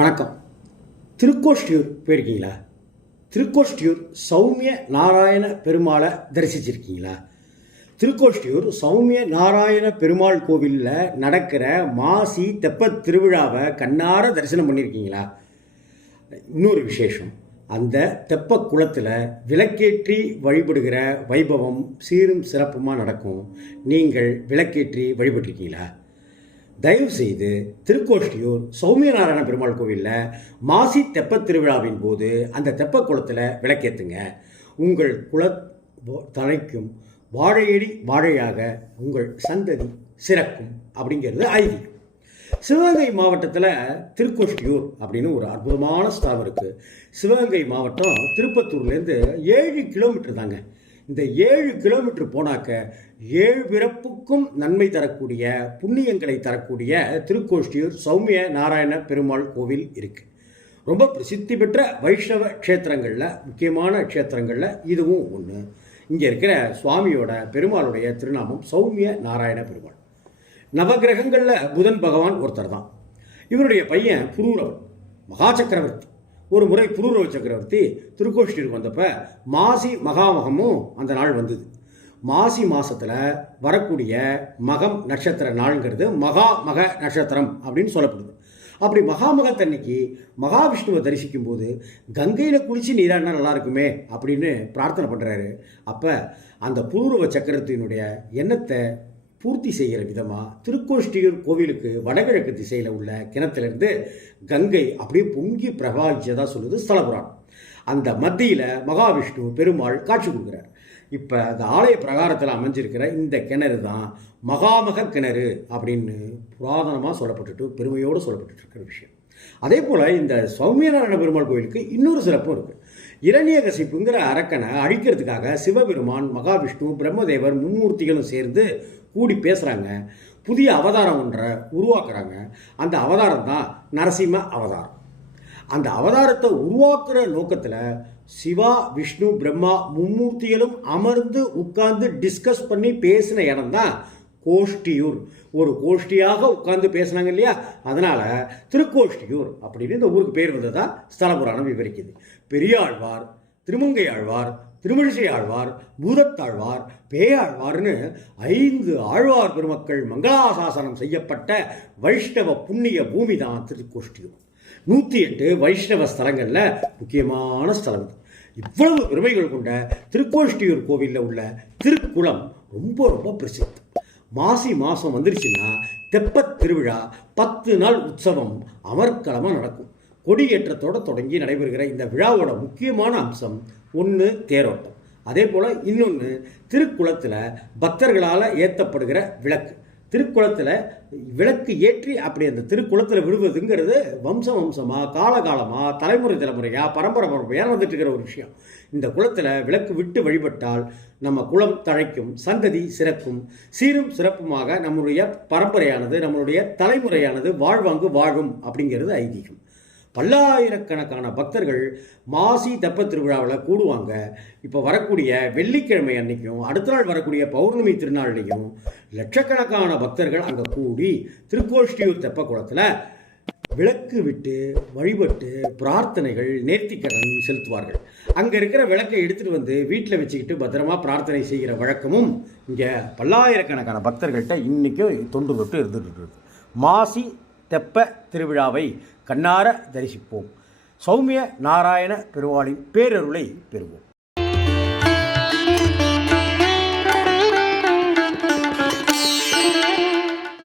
வணக்கம். திருக்கோஷ்டியூர் போயிருக்கீங்களா? திருக்கோஷ்டியூர் சௌமிய நாராயண பெருமாளை தரிசிச்சிருக்கீங்களா? திருக்கோஷ்டியூர் சௌமிய நாராயண பெருமாள் கோவிலில் நடக்கிற மாசி தெப்பத் திருவிழாவை கண்ணார தரிசனம் பண்ணியிருக்கீங்களா இன்னொரு விசேஷம். அந்த தெப்ப குளத்தில் விளக்கேற்றி வழிபடுகிற வைபவம் சீரும் சிறப்புமாக நடக்கும்? நீங்கள் விளக்கேற்றி வழிபட்டிருக்கீங்களா? தயவு செய்து திருக்கோஷ்டியூர் சௌமியநாராயண பெருமாள் கோவிலில் மாசி தெப்பத் திருவிழாவின் போது அந்த தெப்ப குளத்தில் விளக்கேற்றுங்க உங்கள் குல தலைக்கும் வாழையடி வாழையாக உங்கள் சந்ததி சிறக்கும் அப்படிங்கிறது ஐதீகம். சிவகங்கை மாவட்டத்தில் திருக்கோஷ்டியூர் அப்படின்னு ஒரு அற்புதமான ஸ்தலம் இருக்குது சிவகங்கை மாவட்டம் திருப்பத்தூர்லேருந்து ஏழு கிலோமீட்டர் தாங்க. இந்த ஏழு கிலோமீட்டர் போனாக்க ஏழு பிறப்புக்கும் நன்மை தரக்கூடிய புண்ணியங்களை தரக்கூடிய திருக்கோஷ்டியூர் சௌமிய நாராயண பெருமாள் கோவில் இருக்குது ரொம்ப பிரசித்தி பெற்ற வைஷ்ணவ க்ஷேத்திரங்களில் முக்கியமான க்ஷேத்திரங்களில் இதுவும் ஒன்று இங்கே இருக்கிற சுவாமியோட பெருமாளுடைய திருநாமம் சௌமிய நாராயண பெருமாள். நவகிரகங்களில் புதன் பகவான் ஒருத்தர் தான் இவருடைய பையன் புரூரவன் மகா சக்கரவர்த்தி ஒரு முறை புரூரவ சக்கரவர்த்தி திருக்கோஷ்டியூருக்கு வந்தப்ப மாசி மகாமகமும் அந்த நாள் வந்தது. மாசி மாசத்துல வரக்கூடிய மகம் நட்சத்திர நாள்ங்கிறது மகா மக நட்சத்திரம் அப்படின்னு சொல்லப்படுது. அப்படி மகாமகத்தன்னைக்கு மகாவிஷ்ணுவை தரிசிக்கும் போது கங்கையில் குளிச்சு நீராடினா நல்லா இருக்குமே அப்படின்னு பிரார்த்தனை பண்ணுறாரு அப்போ அந்த புரூரவ சக்கரத்தினுடைய எண்ணத்தை பூர்த்தி செய்கிற விதமாக திருக்கோஷ்டியூர் கோவிலுக்கு வடகிழக்கு திசையில் உள்ள கிணத்துலேருந்து கங்கை அப்படியே பொங்கி பிரபாவிச்சதாக சொல்லுது ஸ்தலபுராணம். அந்த மத்தியில் மகாவிஷ்ணு பெருமாள் காட்சி கொடுக்குறார். இப்போ அந்த ஆலய பிரகாரத்தில் அமைஞ்சிருக்கிற இந்த கிணறு தான் மகாமக கிணறு அப்படின்னு புராதனமாக சொல்லப்பட்டுட்டு பெருமையோடு சொல்லப்பட்டு இருக்கிற விஷயம். அதே போல் இந்த சௌமியநாராயண பெருமாள் கோயிலுக்கு இன்னொரு சிறப்பும் இருக்குது இரணியகசிப்புங்கிற அரக்கனை அழிக்கிறதுக்காக சிவபெருமான் மகாவிஷ்ணு பிரம்மதேவர் மும்மூர்த்திகளும் சேர்ந்து கூடி பேசுகிறாங்க புதிய அவதாரம் ஒன்றை உருவாக்குறாங்க. அந்த அவதாரம் தான் நரசிம்ம அவதாரம். அந்த அவதாரத்தை உருவாக்குற நோக்கத்தில் சிவா விஷ்ணு பிரம்மா மும்மூர்த்திகளும் அமர்ந்து உட்கார்ந்து டிஸ்கஸ் பண்ணி பேசின இடம் தான் கோஷ்டியூர். ஒரு கோஷ்டியாக உட்கார்ந்து பேசினாங்க இல்லையா? அதனால் திருக்கோஷ்டியூர் அப்படின்னு இந்த ஊருக்கு பேர் வந்ததாக ஸ்தல புராணம் விவரிக்குது. பெரியாழ்வார் திருமங்கை ஆழ்வார் திருமழிசை ஆழ்வார் பூதத்தாழ்வார் பேயாழ்வார்னு ஐந்து ஆழ்வார் பெருமக்கள் மங்களாசாசனம் செய்யப்பட்ட வைஷ்ணவ புண்ணிய பூமி தான் திருக்கோஷ்டியூர் நூற்றி எட்டு வைஷ்ணவ ஸ்தலங்களில் முக்கியமான ஸ்தலம் இது. இவ்வளவு பெருமைகள் கொண்ட திருக்கோஷ்டியூர் கோவிலில் உள்ள திருக்குளம் ரொம்ப ரொம்ப பிரசித்தி. மாசி மாதம் வந்துருச்சுன்னா தெப்பத் திருவிழா பத்து நாள் உற்சவம் அமர்க்களமாக நடக்கும். கொடியேற்றத்தோடு தொடங்கி நடைபெறுகிற இந்த விழாவோட முக்கியமான அம்சம் ஒன்று தேரோட்டம். அதே போல் இன்னொன்று திருக்குளத்தில் பக்தர்களால் ஏற்றப்படுகிற விளக்கு. திருக்குளத்தில் விளக்கு ஏற்றி அப்படி அந்த திருக்குளத்தில் விடுவதுங்கிறது வம்ச வம்சமாக காலகாலமாக தலைமுறை தலைமுறையாக பரம்பரை பரம்பரையாக நடந்துட்டு இருக்கிற ஒரு விஷயம். இந்த குளத்தில் விளக்கு விட்டு வழிபட்டால் நம்ம குளம் தழைக்கும் சந்ததி சிறக்கும். சீரும் சிறப்புமாக நம்முடைய பரம்பரையானது நம்மளுடைய தலைமுறையானது வாழ்வாங்கு வாழும் அப்படிங்கிறது ஐதீகம். பல்லாயிரக்கணக்கான பக்தர்கள் மாசி தெப்ப திருவிழாவில் கூடுவாங்க. இப்போ வரக்கூடிய வெள்ளிக்கிழமை அன்னைக்கும் அடுத்த நாள் வரக்கூடிய பௌர்ணமி திருநாள்லையும் லட்சக்கணக்கான பக்தர்கள் அங்கே கூடி திருக்கோஷ்டியூர் தெப்ப குளத்தில் விளக்கு விட்டு வழிபட்டு பிரார்த்தனைகள் நேர்த்திக்கடன் செலுத்துவார்கள். அங்கே இருக்கிற விளக்கை எடுத்துகிட்டு வந்து வீட்டில் வச்சுக்கிட்டு பத்திரமா பிரார்த்தனை செய்கிற வழக்கமும் இங்கே பல்லாயிரக்கணக்கான பக்தர்கள்ட்ட இன்றைக்கும் தொண்டு தொட்டு இருந்துட்டு இருக்குது மாசி தெப்ப திருவிழாவை கண்ணார தரிசிப்போம். சௌமிய நாராயண பெருமாளின் பேரருளை பெறுவோம்.